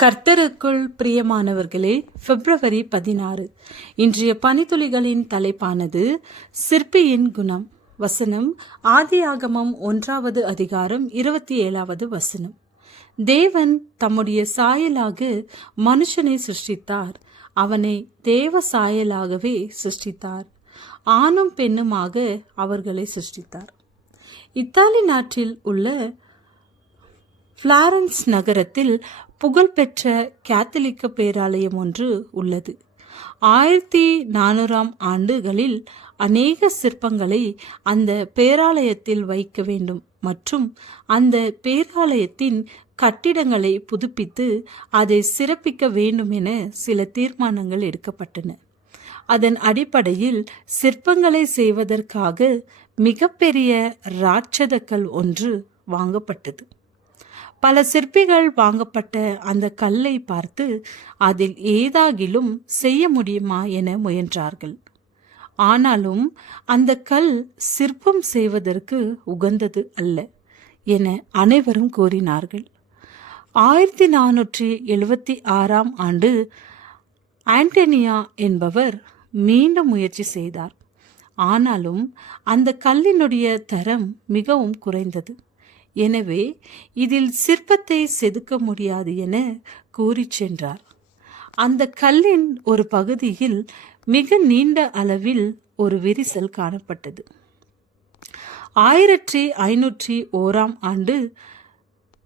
கர்த்தருக்குள் பிரியமானவர்களே, பிப்ரவரி 16 இன்றைய பனித்துளிகளின் தலைப்பானது சிற்பியின் குணம். வசனம் ஆதியாகமம் 1 அதிகாரம் 27 வசனம். தேவன் தம்முடைய சாயலாக மனுஷனை சிருஷ்டித்தார். அவனை தேவ சாயலாகவே சிருஷ்டித்தார். ஆணும் பெண்ணுமாக அவர்களை சிருஷ்டித்தார். இத்தாலி நாட்டில் உள்ள பிளாரன்ஸ் நகரத்தில் புகழ்பெற்ற கேத்தலிக்க பேராலயம் ஒன்று உள்ளது. 1400 ஆண்டுகளில் அநேக சிற்பங்களை அந்த பேராலயத்தில் வைக்க வேண்டும் மற்றும் அந்த பேராலயத்தின் கட்டிடங்களை புதுப்பித்து அதை சிறப்பிக்க வேண்டும் என சில தீர்மானங்கள் எடுக்கப்பட்டன. அதன் அடிப்படையில் சிற்பங்களை செய்வதற்காக மிகப்பெரிய ராட்சதக்கல் ஒன்று வாங்கப்பட்டது. பல சிற்பிகள் வாங்கப்பட்ட அந்த கல்லை பார்த்து அதில் ஏதாகிலும் செய்ய முடியுமா என முயன்றார்கள். ஆனாலும் அந்த கல் சிற்பம் செய்வதற்கு உகந்தது அல்ல என அனைவரும் கூறினார்கள். 1476 ஆண்டு ஆண்டனியா என்பவர் மீண்டும் முயற்சி செய்தார். ஆனாலும் அந்த கல்லினுடைய தரம் மிகவும் குறைந்தது. எனவே இதில் சிற்பத்தை செதுக்க முடியாது என கூறி சென்றார். அந்த கல்லின் ஒரு பகுதியில் மிக நீண்ட அளவில் ஒரு விரிசல் காணப்பட்டது. 1501 ஆண்டு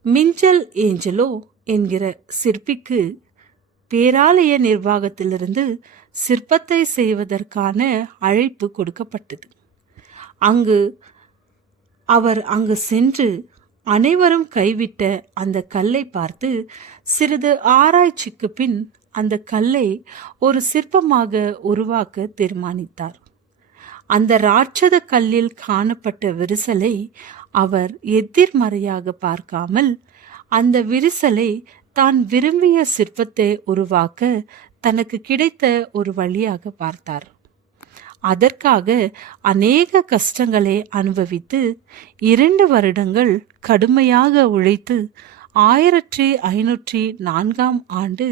மிஞ்சல் ஏஞ்சலோ என்கிற சிற்பிக்கு பேராலய நிர்வாகத்திலிருந்து சிற்பத்தை செய்வதற்கான அழைப்பு கொடுக்கப்பட்டது. அவர் அங்கு சென்று அனைவரும் கைவிட்ட அந்த கல்லை பார்த்து சிறிது ஆராய்ச்சிக்கு பின் அந்த கல்லை ஒரு சிற்பமாக உருவாக்க தீர்மானித்தார். அந்த ராட்சத கல்லில் காணப்பட்ட விரிசலை அவர் எதிர்மறையாக பார்க்காமல் அந்த விரிசலை தான் விரும்பிய சிற்பத்தை உருவாக்க தனக்கு கிடைத்த ஒரு வழியாக பார்த்தார். அதற்காக அநேக கஷ்டங்களை அனுபவித்து 2 வருடங்கள் கடுமையாக உழைத்து 1504 ஆண்டு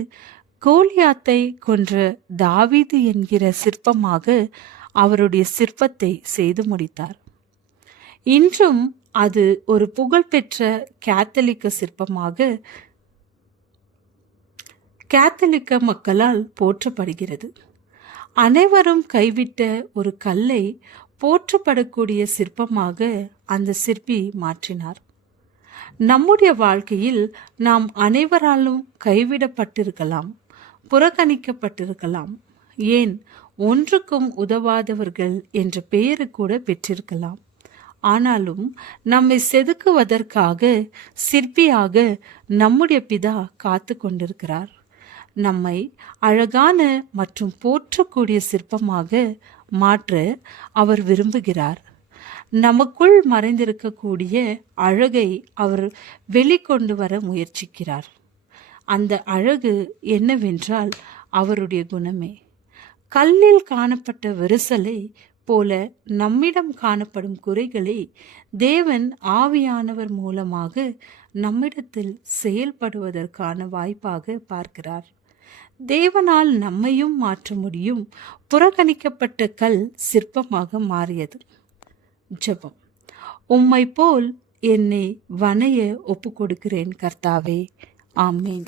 கோலியாத்தை கொன்ற தாவீது என்கிற சிற்பமாக அவருடைய சிற்பத்தை செய்து முடித்தார். இன்றும் அது ஒரு புகழ்பெற்ற கேத்தலிக்க சிற்பமாக கேத்தலிக்க மக்களால் போற்றப்படுகிறது. அனைவரும் கைவிட்ட ஒரு கல்லை போற்றப்படக்கூடிய சிற்பமாக அந்த சிற்பி மாற்றினார். நம்முடைய வாழ்க்கையில் நாம் அனைவராலும் கைவிடப்பட்டிருக்கலாம், புறக்கணிக்கப்பட்டிருக்கலாம், ஏன் ஒன்றுக்கும் உதவாதவர்கள் என்ற பெயரு கூட பெற்றிருக்கலாம். ஆனாலும் நம்மை செதுக்குவதற்காக சிற்பியாக நம்முடைய பிதா காத்து கொண்டிருக்கிறார். நம்மை அழகான மற்றும் போற்றக்கூடிய சிற்பமாக மாற்ற அவர் விரும்புகிறார். நமக்குள் மறைந்திருக்கக்கூடிய அழகை அவர் வெளிக்கொண்டு வர முயற்சிக்கிறார். அந்த அழகு என்னவென்றால் அவருடைய குணமே. கல்லில் காணப்பட்ட விரிசலை போல நம்மிடம் காணப்படும் குறைகளை தேவன் ஆவியானவர் மூலமாக நம்மிடத்தில் செயல்படுவதற்கான வாய்ப்பாக பார்க்கிறார். தேவனால் நம்மையும் மாற்ற முடியும். புறக்கணிக்கப்பட்ட கல் சிற்பமாக மாறியது. ஜெபம். உம்மை போல் என்னை வணைய ஒப்பு கொடுக்கிறேன் கர்த்தாவே. ஆமேன்.